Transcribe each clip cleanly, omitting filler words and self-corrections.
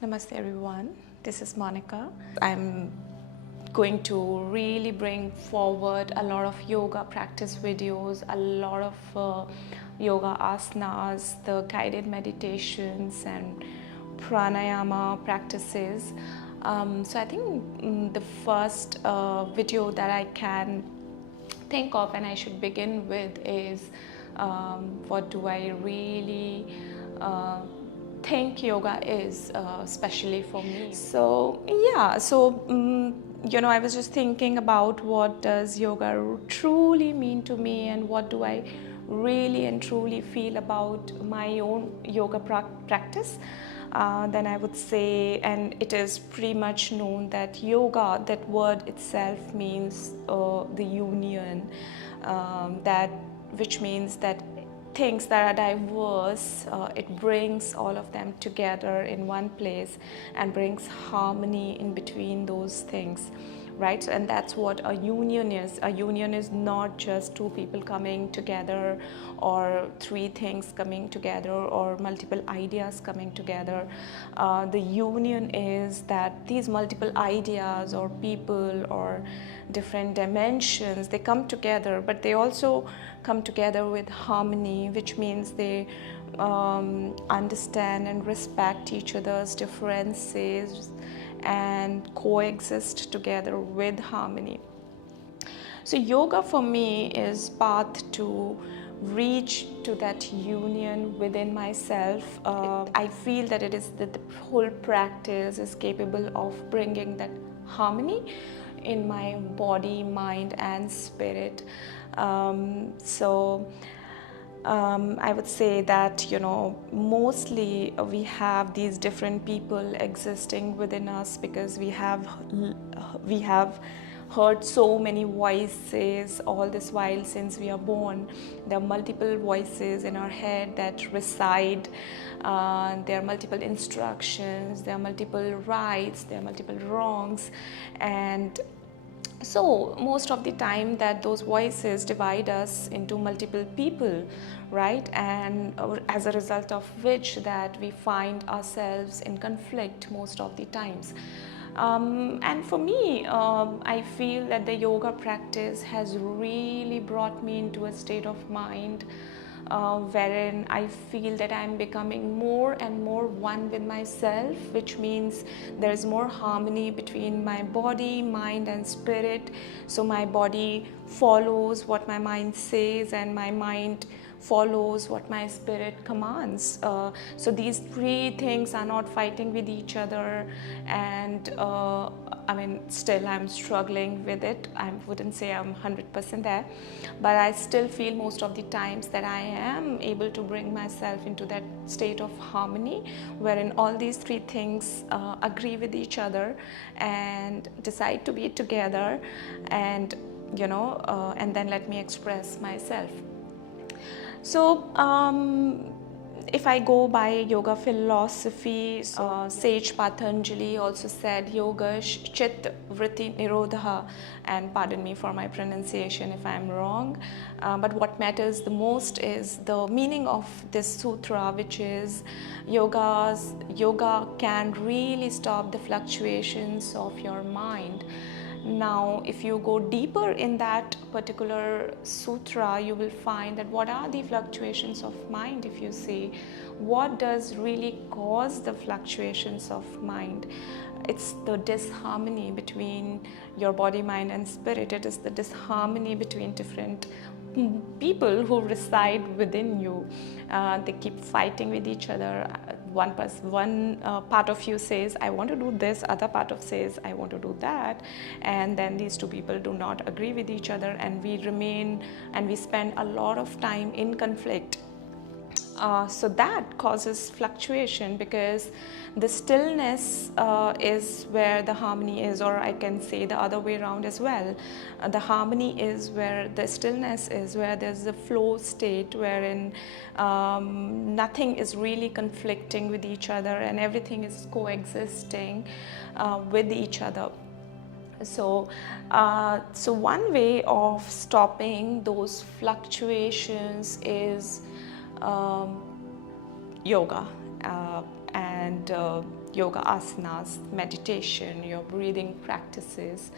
Namaste everyone, this is Monica. I'm going to really bring forward a lot of yoga practice videos, a lot of yoga asanas, the guided meditations and Pranayama practices. So I think the first video that I can think of and I should begin with is what do I really think yoga is, especially for me. So I was just thinking about what does yoga truly mean to me and what do I really and truly feel about my own yoga practice. Then I would say, and it is pretty much known that yoga, that word itself means the union, that which means that things that are diverse, it brings all of them together in one place and brings harmony in between those things, right? And that's what a union is. A union is not just two people coming together or three things coming together or multiple ideas coming together. The union is that these multiple ideas or people or different dimensions, they come together, but they also come together with harmony, which means they understand and respect each other's differences and coexist together with harmony. So yoga for me is path to reach to that union within myself. I feel that it is that the whole practice is capable of bringing that harmony in my body, mind and spirit. I would say that, mostly we have these different people existing within us because we have heard so many voices all this while since we are born. There are multiple voices in our head that reside. There are multiple instructions, there are multiple rights, there are multiple wrongs, and so most of the time that those voices divide us into multiple people, right? And as a result of which that we find ourselves in conflict most of the times. And for me, I feel that the yoga practice has really brought me into a state of mind wherein I feel that I'm becoming more and more one with myself, which means there's more harmony between my body, mind and spirit. So my body follows what my mind says and my mind follows what my spirit commands. So these three things are not fighting with each other, and still I'm struggling with it. I wouldn't say I'm 100% there, but I still feel most of the times that I am able to bring myself into that state of harmony wherein all these three things agree with each other and decide to be together, and and then let me express myself. So if I go by yoga philosophy, sage Patanjali also said yoga chit vritti nirodha, and pardon me for my pronunciation if I'm wrong, but what matters the most is the meaning of this sutra, which is yoga can really stop the fluctuations of your mind. Now, if you go deeper in that particular sutra, you will find that what are the fluctuations of mind. If you see what does really cause the fluctuations of mind, it's the disharmony between your body, mind and spirit. It is the disharmony between different people who reside within you. They keep fighting with each other. One part of you says I want to do this, other part of says I want to do that, and then these two people do not agree with each other, and we remain and we spend a lot of time in conflict. So that causes fluctuation, because the stillness is where the harmony is, or I can say the other way around as well. The harmony is where the stillness is, where there's a flow state wherein nothing is really conflicting with each other and everything is coexisting with each other. So one way of stopping those fluctuations is yoga, and yoga asanas, meditation, your breathing practices.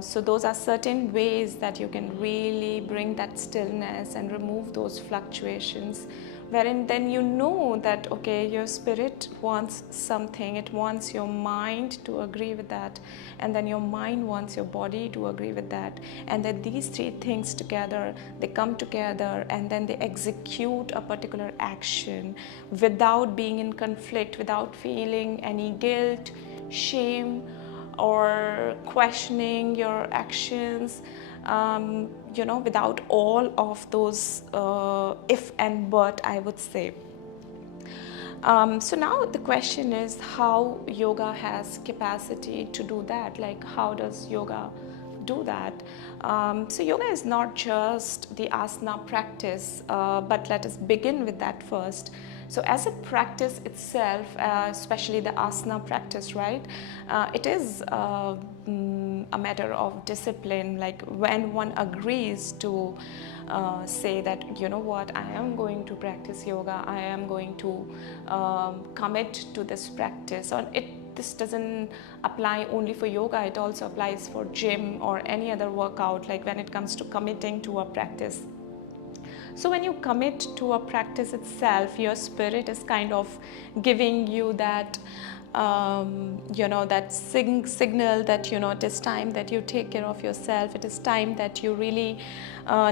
So those are certain ways that you can really bring that stillness and remove those fluctuations, wherein then you know that, okay, your spirit wants something, it wants your mind to agree with that, and then your mind wants your body to agree with that, and then these three things together, they come together and then they execute a particular action without being in conflict, without feeling any guilt, shame, or questioning your actions, without all of those if and but, I would say. So now the question is how yoga has capacity to do that. Like, how does yoga do that? So yoga is not just the asana practice, but let us begin with that first. So as a practice itself, especially the asana practice, right, it is a matter of discipline. Like when one agrees to say that, you know what, I am going to practice yoga, I am going to commit to this practice. Or this doesn't apply only for yoga, it also applies for gym or any other workout, like when it comes to committing to a practice. So when you commit to a practice itself, your spirit is kind of giving you that that signal that, it is time that you take care of yourself. It is time that you really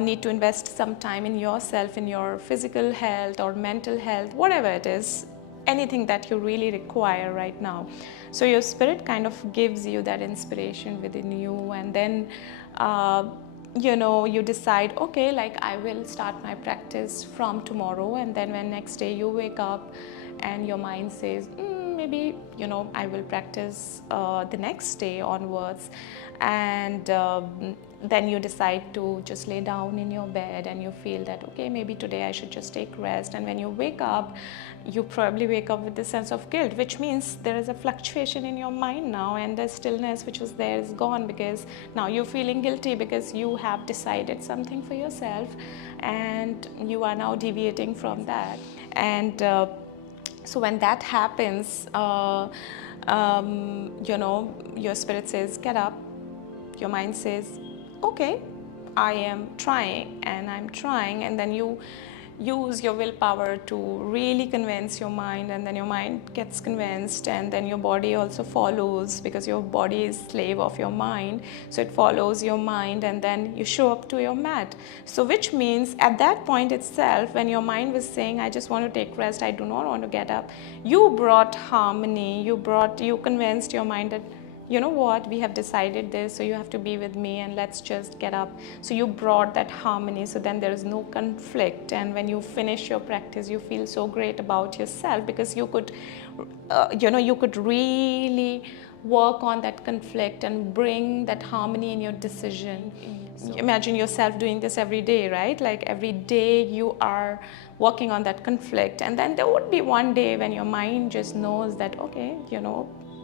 need to invest some time in yourself, in your physical health or mental health, whatever it is, anything that you really require right now. So your spirit kind of gives you that inspiration within you, and then you decide, okay, like I will start my practice from tomorrow, and then when next day you wake up and your mind says, maybe I will practice the next day onwards, and then you decide to just lay down in your bed and you feel that, okay, maybe today I should just take rest. And when you wake up, you probably wake up with this sense of guilt, which means there is a fluctuation in your mind now, and the stillness which was there is gone, because now you're feeling guilty because you have decided something for yourself and you are now deviating from that. And so when that happens, your spirit says, get up. Your mind says, okay, I am trying, and then you use your willpower to really convince your mind, and then your mind gets convinced, and then your body also follows, because your body is slave of your mind, so it follows your mind, and then you show up to your mat. So which means at that point itself, when your mind was saying, I just want to take rest, I do not want to get up, you brought harmony, you convinced your mind that, you know what, we have decided this, so you have to be with me and let's just get up. So you brought that harmony, so then there is no conflict, and when you finish your practice you feel so great about yourself, because you could really work on that conflict and bring that harmony in your decision. So imagine yourself doing this every day, right? Like every day you are working on that conflict, and then there would be one day when your mind just knows that, okay,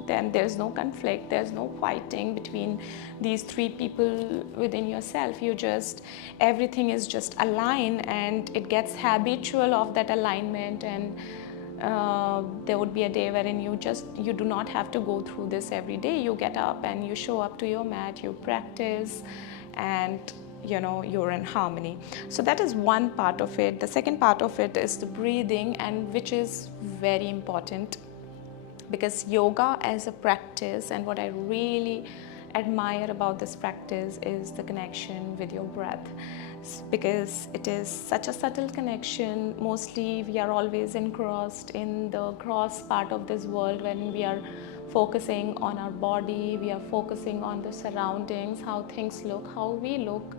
then there's no conflict, there's no fighting between these three people within yourself. Everything is just aligned, and it gets habitual of that alignment, and there would be a day wherein you do not have to go through this every day. You get up and you show up to your mat, you practice, and you're in harmony. So that is one part of it. The second part of it is the breathing, and which is very important, because yoga as a practice, and what I really admire about this practice is the connection with your breath, because it is such a subtle connection. Mostly we are always engrossed in the gross part of this world, when we are focusing on our body, we are focusing on the surroundings, how things look, how we look,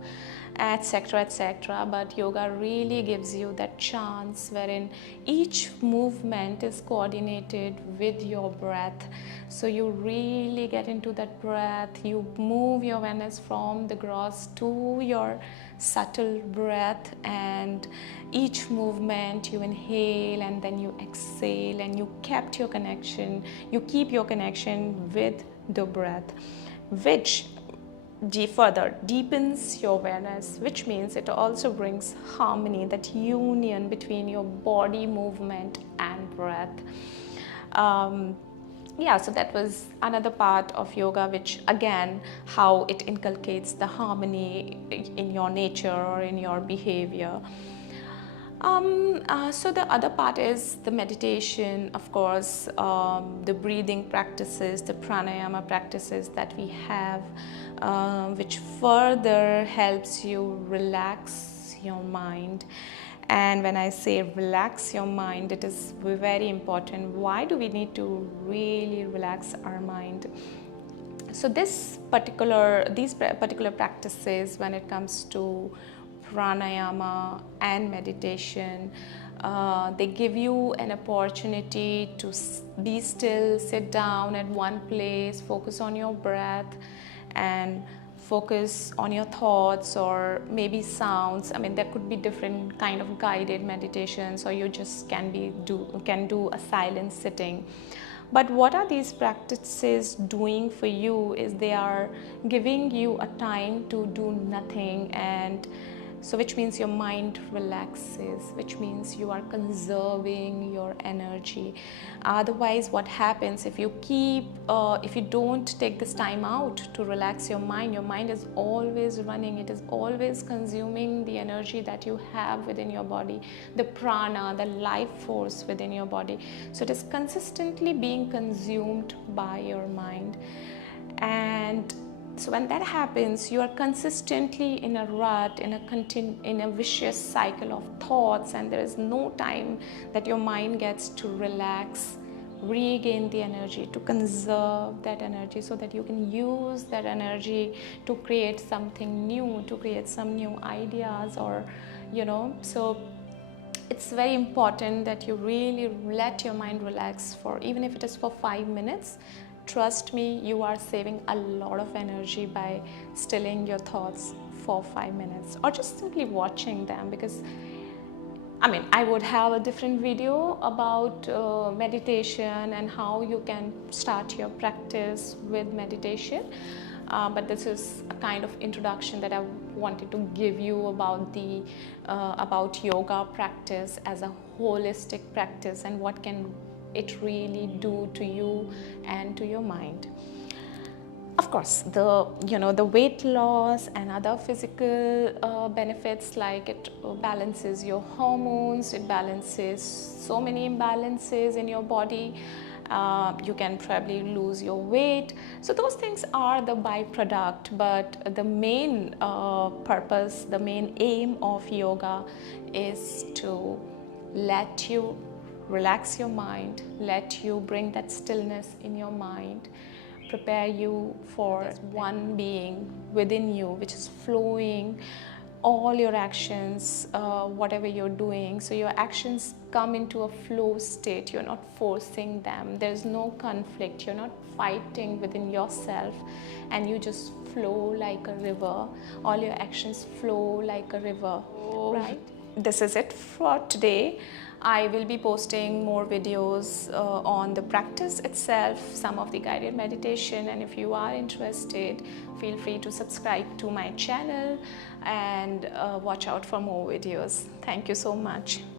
etc., etc. But yoga really gives you that chance wherein each movement is coordinated with your breath. So you really get into that breath, you move your awareness from the gross to your subtle breath, and each movement you inhale and then you exhale, and you keep your connection with the breath, which further deepens your awareness, which means it also brings harmony, that union between your body movement and breath. Yeah, so that was another part of yoga, which again, how it inculcates the harmony in your nature or in your behavior. So the other part is the meditation, of course, the breathing practices, the pranayama practices that we have, which further helps you relax your mind. And when I say relax your mind, it is very important. Why do we need to really relax our mind? So these particular practices, when it comes to pranayama and meditation, they give you an opportunity to be still, sit down at one place, focus on your breath, and focus on your thoughts or maybe sounds. I mean, there could be different kind of guided meditations, or you just can do a silent sitting. But what are these practices doing for you is they are giving you a time to do nothing, and so which means your mind relaxes, which means you are conserving your energy. Otherwise, what happens if you don't take this time out to relax your mind is always running, it is always consuming the energy that you have within your body, the prana, the life force within your body. So it is consistently being consumed by your mind. And so when that happens, you are consistently in a rut, in a vicious cycle of thoughts, and there is no time that your mind gets to relax, regain the energy, to conserve that energy, so that you can use that energy to create something new, to create some new ideas, or so it's very important that you really let your mind relax, for even if it is for 5 minutes. Trust me, you are saving a lot of energy by stilling your thoughts for 5 minutes, or just simply watching them. Because I would have a different video about meditation and how you can start your practice with meditation. But this is a kind of introduction that I wanted to give you about yoga practice as a holistic practice, and what can it really do to you and to your mind. Of course, the weight loss and other physical benefits, like it balances your hormones, it balances so many imbalances in your body. You can probably lose your weight. So those things are the byproduct, but the main purpose, the main aim of yoga is to let you relax your mind, let you bring that stillness in your mind, prepare you for one being within you, which is flowing all your actions, whatever you're doing. So your actions come into a flow state. You're not forcing them. There's no conflict. You're not fighting within yourself, and you just flow like a river. All your actions flow like a river, right? This is it for today. I will be posting more videos on the practice itself, some of the guided meditation, and if you are interested, feel free to subscribe to my channel and watch out for more videos. Thank you so much.